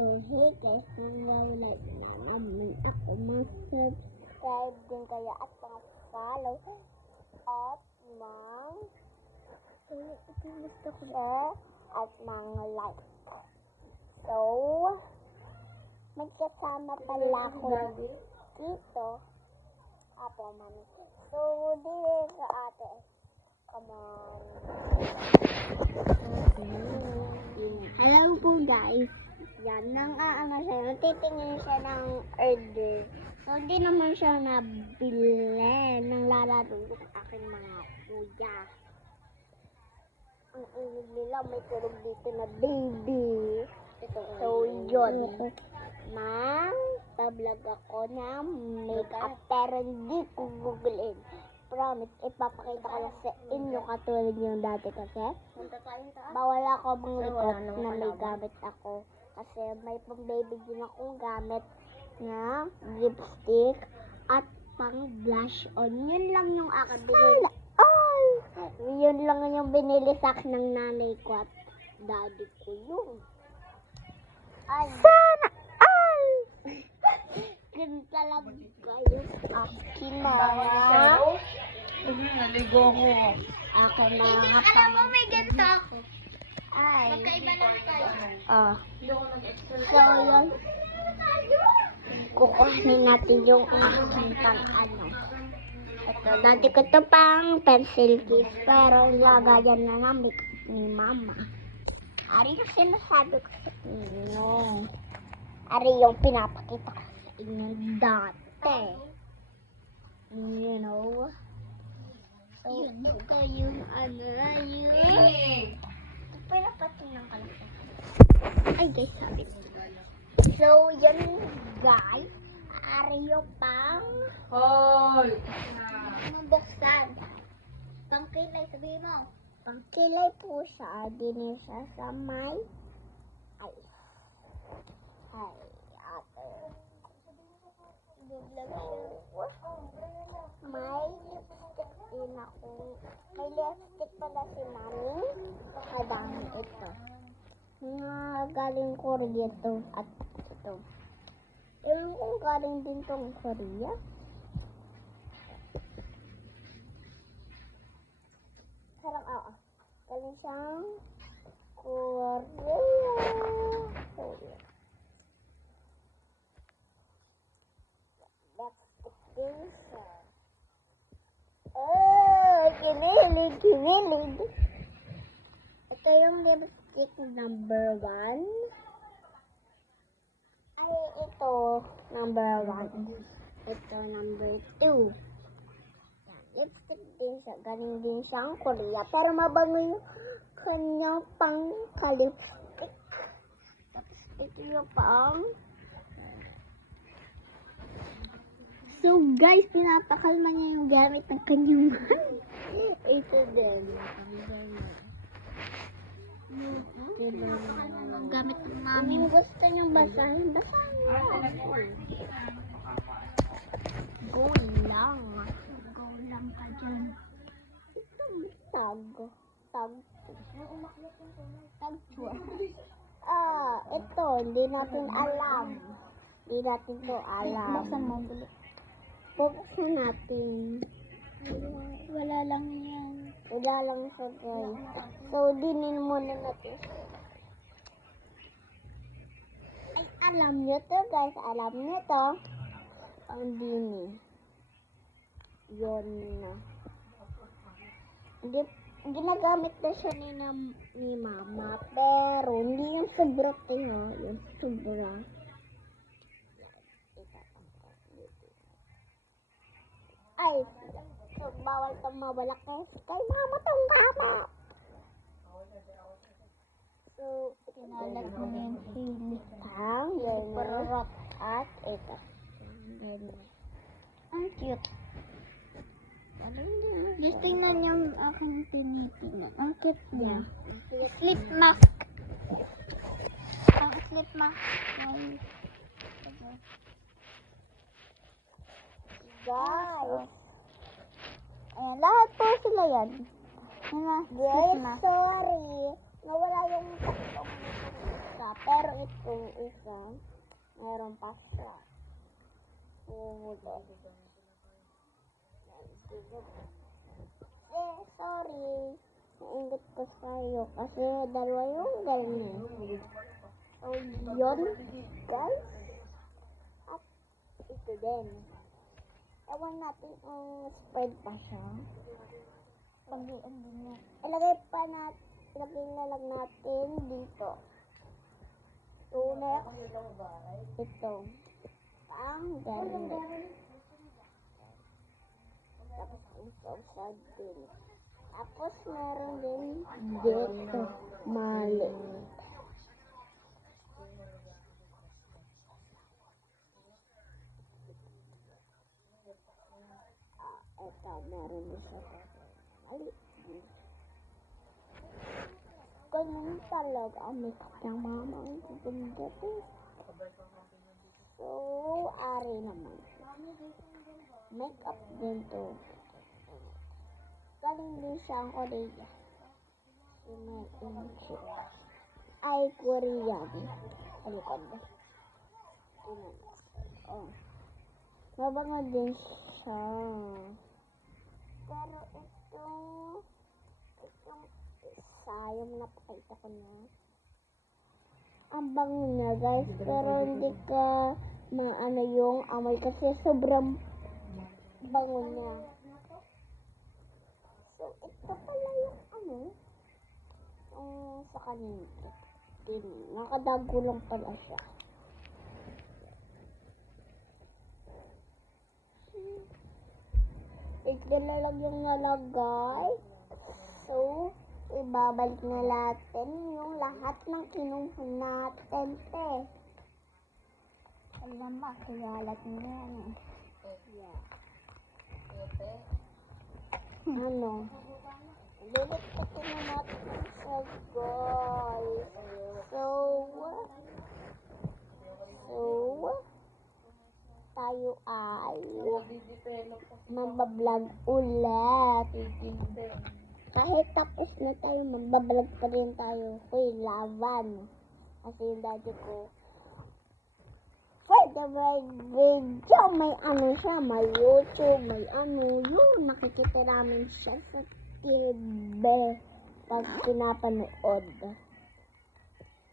So, hey guys, like na naman ako. Mag-subscribe din kaya at mag-follow at share at mga like. So, magsasama pala ako dito. Apo, mami. So, dito sa ate. Come on. Hello po guys. Yan, nang siya. Titingin siya ng order. So, hindi naman siya nabili ng lalaro yung aking mga kuya. Ang ingin nila, may turog dito na baby. So, yun. Tablog ako ng makeup pero hindi ko googlein. Promise, ipapakita ko lang sa inyo katulad yung dati kasi bawal ako manglikot na may gamit ako. Kasi may pang baby din akong gamit na lipstick at pang blush on. Yun lang yung aking binili. Yun lang yung binili sa akin ng nanay ko at daddy ko yun. Sana all! Ganda lang kayo akin mga naligo ko. akin mga Alam mo, may ganito ako. ay. Magkaiba lang tayo. So, yun. Kukuhanin natin yung aking pang ano. Ito, dati ko ito pang pencil case. Pero lagayan na namin ni mama. Ari yung sinasabi ko sa inyo. Ari yung pinapakita ko sa inyo dati. You know? So, ito yung ano, yun. Pinapatingnan ka lang. Ay guys, sabi ko. So, yun guys. Ari yung pang Hoy! mabuksan. Pangkilay, sabihin mo. Pangkilay po siya. Din siya sa may ay ate. May lipstick din ako. May lipstick pala si mami. Kadami ito. Mga galing Korea to at ito. Ewan kung galing din tong Korea. Sarang galing siyang Korea. Lipstick siya. Kinilig. Ito yung lipstick number 1. Ay, ito, number 1. Ito, number 2. Lipstick din siya. Galing din siyang Korea. Pero mabango yung kanyang pang-lipstick. Tapos, ito yung pang... So, guys, pinapakalma niya yung gamit ng kanyang ito din. Ang gamit ng mami. Kung gusto niyong basahin, basahin niyo. Go lang. Go lang ka dyan. Tag. Ito, hindi natin alam. Hindi natin to alam. Buksan mo. Buksan natin. Wala lang yan. Wala lang siya, guys. So, dinin muna natin. Ay, alam nyo to, guys. Alam nyo to. Ang dini. Yun na. Ginagamit na siya ni mama. Pero, hindi yung sobra na. Yung sobra. Ay, so, bawal itong mawala kay mama itong mama. So, kinalag mo yung silitang, gano'n, at ito. Ang cute. Just tingnan yung aking tinitingnan. Ang cute niya. Sleep mask. Ang sleep mask. Guys. Ayan, lahat po sila yan. Guys, sorry. Nawala yung tatlong isa. Pero itong isa, meron pa siya. Sorry. Naingot ko sa'yo kasi dalawa yung ganyan. So, yun, guys. At ito din. Ewan natin ang spread pa siya. Pag-ian din niya. Ilagay na lang natin dito. So, next. Ito. Ang ganyan. Tapos, ang din. Tapos, meron din dito. Mali. Ito, meron din siya. Mali. Ganun talaga ang makeup ng mama ang ganda. So, ari naman. Makeup din to. Galing din siya ang Korea. Ay, Korean. Alikod. Oh. Mabango din siya. Pero itong isa, yung napakita ko na. Ang bango niya, guys. Pero hindi ka maano yung amoy kasi sobrang bango niya. So, ito pala yung sa kanina. Nakadago lang pala siya. Ito na lang yung nalagay. So, ibabalik na natin yung lahat ng kinuha natin, te. Alam mo, kilalat mo yan. Yeah. Ano? Lilit ko na natin sa guys. So, tayo ay mabablog ulit. Kahit tapos na tayo, magbablog pa rin tayo. Uy, laban. Kasi yung daddy ko, for the right video, may siya, may YouTube, may yun, makikita namin siya sa TV pag pinapanood.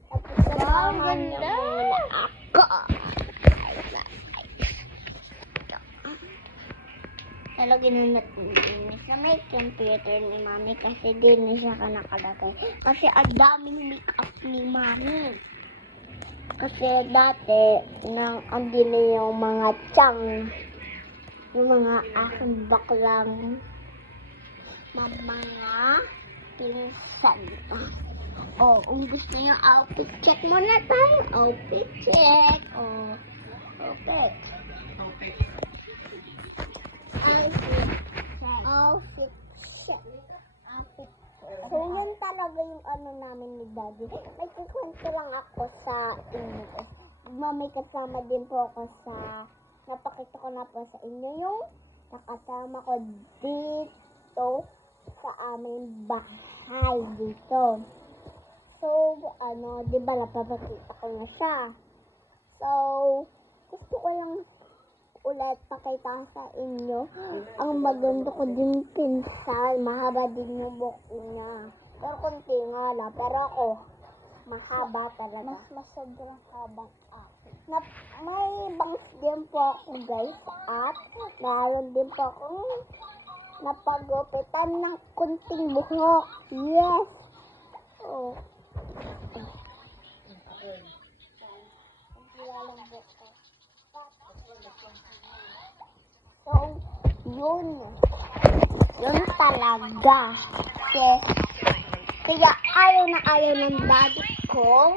At isamahan niyo muna ako. Talagyan na natin din sa may computer ni Mami kasi din na siya ka nakalagay. Kasi ang daming makeup ni Mami. Kasi dati, andin na yung mga tiyang, yung mga aking baklang mga pinsan. Oh, kung gusto nyo outfit check muna tayo. Outfit check. Oh, okay. Outfit check. So, yun talaga yung namin ni Daddy. May kukwento lang ako sa inyo. May kasama din po ako napakita ko na po sa inyo yung nakasama ko dito sa aming bahay dito. So, di ba napapakita ko na siya. So, gusto ko lang ulit pakita sa inyo ang maganda ko din pinsal. Mahaba din yung buhok niya. Pero konti nga lang. Pero ako, mahaba talaga. Mas sobrang habang ako. May bangs din po ako, guys. At mayroon din po akong napagupitan ng kunting buhok. Yes! Oh. So, yun. Yun talaga. Kaya ayaw ng daddy kong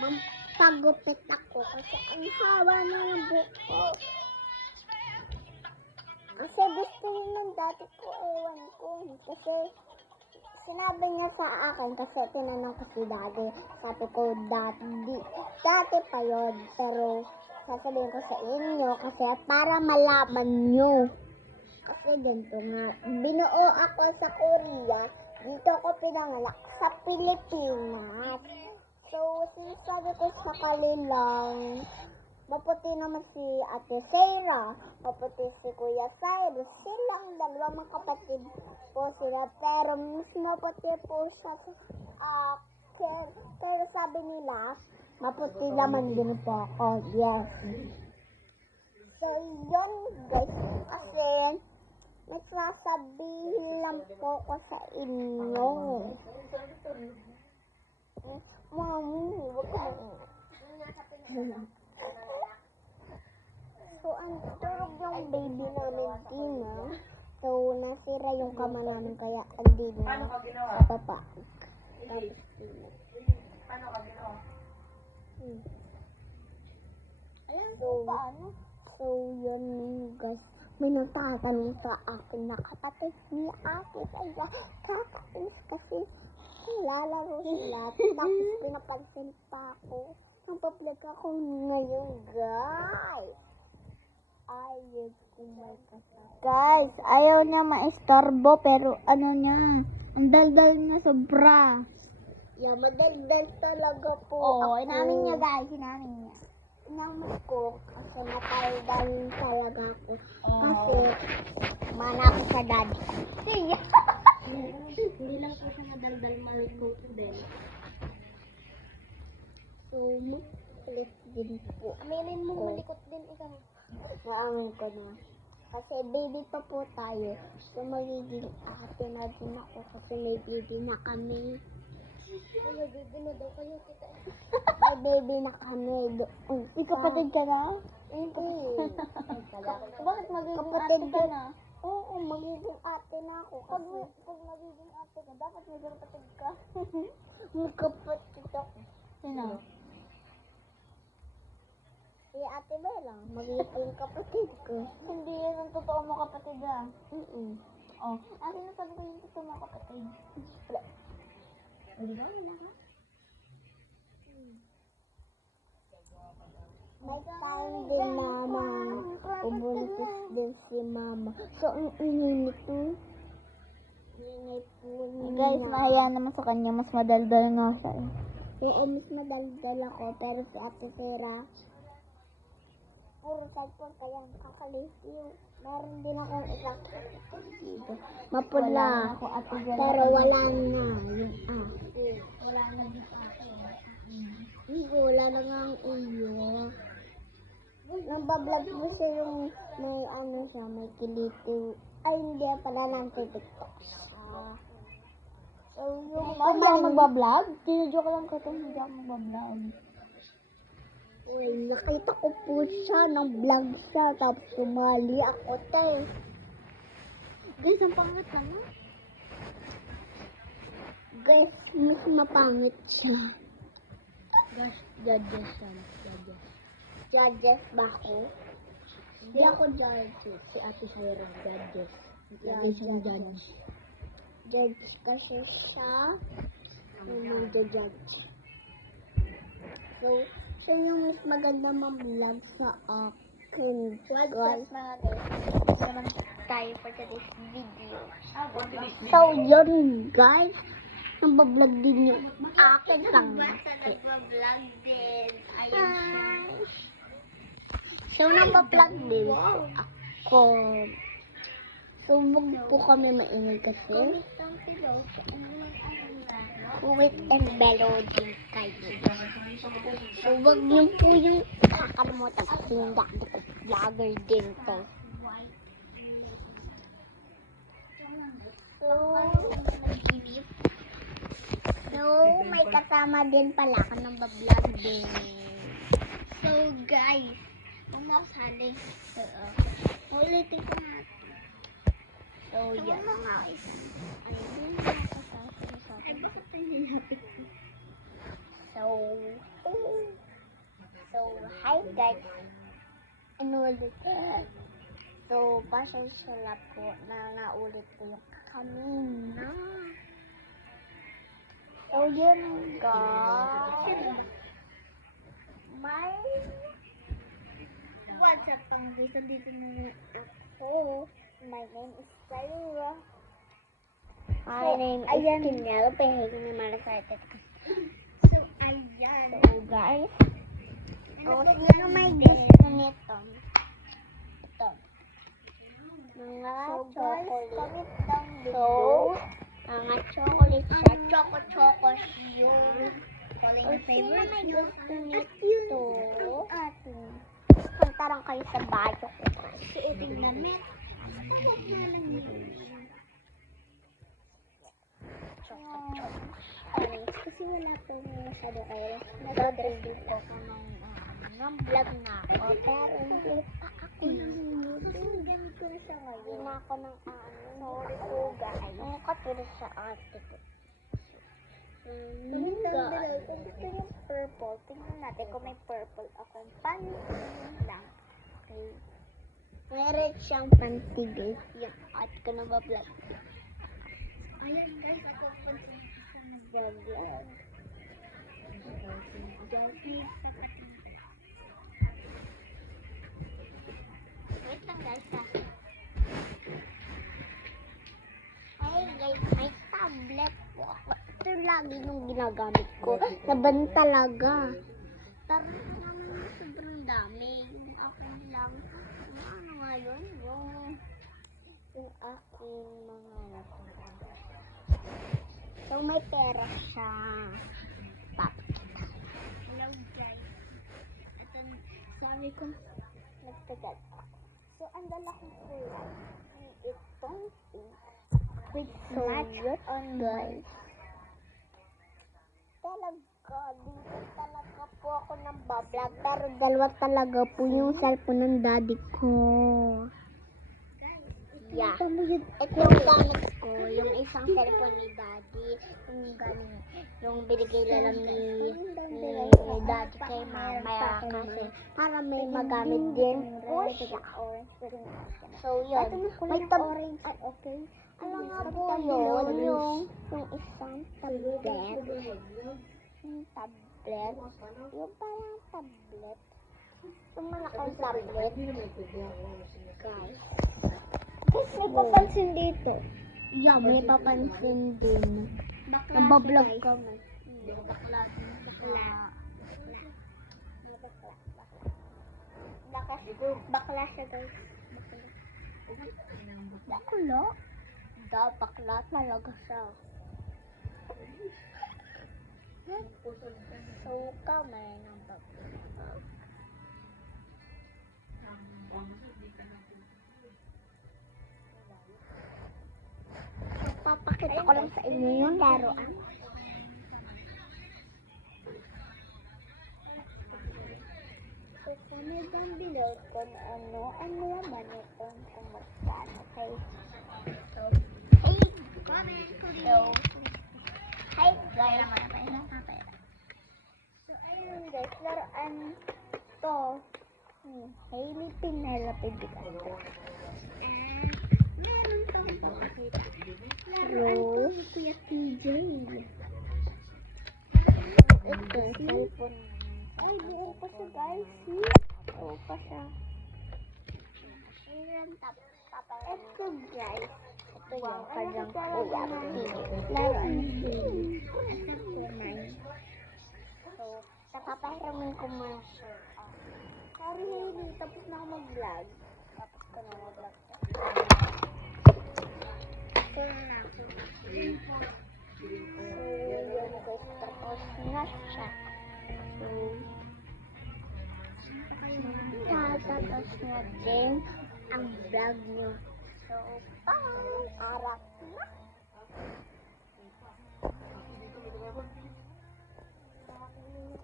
magpagupit ako kasi ang haba na ng buhok ko. Kasi gusto ng daddy ko, ewan ko. Kasi sinabi niya sa akin kasi tinanong ko si daddy. Sabi ko, dati pa yun. Pero sasabihin ko sa inyo kasi para malaman nyo. Kasi ganito nga, binuo ako sa Korea, dito ako pinangalak sa Pilipinas. So, sinasabi ko sa kanilang, maputi naman si Ate Sarah, maputi si Kuya Cyrus. Silang dalawa magkapatid po sila, pero mas maputi po siya sa akin. Pero sabi nila, maputi naman din po ako. Yes. So, yun guys. Kasi, nagsasabihin lang po ko sa inyo. Mami, huwag ka na. So, ang turog yung baby namin, Tina. So, nasira yung kama namin, kaya andito na sa baba. Tapos, Tina. Paano ka ginawa? Alam ko paano? So, yun guys. May nagtatanong sa akin na kapatid ni Ate Sarah. Kakainis kasi lalaro sila. Tapos pinapansin pa ako. Nagpa-vlog ako ngayon, guys. Ayaw ko may kasama. Guys, ayaw niya maistorbo pero ano niya, ang daldal niya sobra. Yeah, madaldal talaga po ako. Inamin niya guys, inamin niya. Inamin ko kasi mataldal talaga ako. Kasi mana ako sa daddy ko. Hindi lang po siya madaldal, malikot din. So, makulit din po. Aminin mo, malikot din ikaw. Naamin ko na. Kasi baby pa po tayo. So, magiging ate na din ako kasi may baby na kami. May baby na daw kayo kita. May baby na kami. May kapatid ka na? Hindi. Bakit magiging Kapatid ate ka na? Oo, magiging ate na ako. Pag magiging ate ka, dapat may kapatid ka. May kapatid ako. Sino? Si Ate Bella, magiging kapatid ko. Hindi yun ang totoo mo kapatid ah. Oh. Akin na sabi ko yung totoo mo kapatid. May time din mama. Ubuntis din si mama. So, ang init po. Init po niya. Guys, nahiya naman sa kanya. Mas madaldal nga siya eh. Oo, mas madaldal ako. Pero si Ate Sarah, puro cellphone kaya kakaliw. Meron din akong isang dito. Mapula. Ako ate Bella. Pero wala na. Yung Wala na dito ako. wala na nga ang iyo. Nabablog mo siya yung may ano siya, may kiliti. Ay, hindi pala nang-tiktok siya. So, yung Hindi ako magbablog? Tinadyo ko lang kita, hindi ako magbablog. Uy, nakita ko po siya, ng vlog siya, tapos sumali ako, te. Guys, ang pangat naman. Guys, mas mapangit siya. Guys, judges siya, judges. Judges ba ako? Hindi ako judges. Si Ate Sarah, judges. Lagi siyang judge. Judge kasi siya, yung mag-judge. So, siya yung mas maganda mag-vlog sa akin. What's Guys. up mga guys? Ito naman tayo for today's video. So, yun guys. Nagbablog din yung akin sang nagbablog din. Ayun siya. So, nagbablog din ako. So, wag po kami maingay kasi. Wait and below din kayo. So, wag niyo po yung kakalimutan kasi yung dati ko vlogger din to. So, may kasama din pala ako ng bablog din. So, guys, umasaling. Ulitin ko na. So, yan. So, hi guys. Inulit. So, pasensya na po na naulit ko yung kanina. So, yun guys. May what's up pang dito na ako. My name is Sarah. My name is Penelope. Hindi malasatit ka. So, ayan. So, guys. Sino may gusto nito? Ito. Mga chocolate. comment down So, below. mga chocolate siya. Choco siya. Calling O, your sino favorite may yun. gusto nito? Atin. Puntarang kayo sa bayo ko. Suotin namin. Kasi wala po masyado kayo. Nag-review ko ng vlog na ako. Pero hindi pa ako Susundan ko na siya Hindi ngayon. na ako ng Sorry po, guys. Ang katulad sa ate ko. Comment down below kung gusto niyo purple. Tingnan natin kung may purple akong pansin lang. Okay. Meron siyang pantigay. Yung ate ko na ba-vlog. Ayan guys, ako pansin sa nag-vlog. Wait lang guys ha. Hey guys, may tablet po ako. Ito lagi yung ginagamit ko. Laban talaga. Pero naman sobrang dami. Okay lang. Ano nga yun? Yung aking mga So may pera siya. Papakita. Hello guys. Ito, sabi ko, nagtagal ako. So, ang dala kong kulay. Itong with So, match yun, on guys. Talaga, dito Talaga po ako ng bablog. Pero dalawa talaga po yung cellphone ng daddy ko. Yeah. Ito yung gamit ko. Yung isang cellphone ni daddy. Yung galing. Yung binigay na lang ni daddy kay mama. Kasi para may magamit din po siya. So, yun. May orange, Ay, okay? alam nga po yun. Yung isang tablet. Yung tablet. Yung parang tablet. Yung malaking tablet. Guys. Guys, may papansin dito. Yeah, may papansin din. Bakla Nabablog siya, ka guys. mo. Bakla din Bakla. Bakla. Bakla siya, guys. Bakla? Da, bakla talaga siya. So, kami ng bakla. Papakita ko lang sa inyo yung laruan. So, comment down below kung ano ang laman nitong kung magkano. Okay? So, hey, so, hi guys. So, ayun guys, laruan to. Hailey Penelope Bigato. And, meron tong pakita. Laruan to ni Kuya TJ. Ito, cellphone. Ay, buo pa siya guys. Buo pa siya. Ilan papa? Ito guys. Ito yung kanyang kuya. Laruan din. Ito po man. So, napapahiramin ko muna siya. Sorry Hailey, tapos na ako mag-vlog. Tapos ko na mag-vlog. Ito na ako. So, yun guys. Tapos na siya. So, tatapos na din ang vlog nyo. So, bye! Arap na!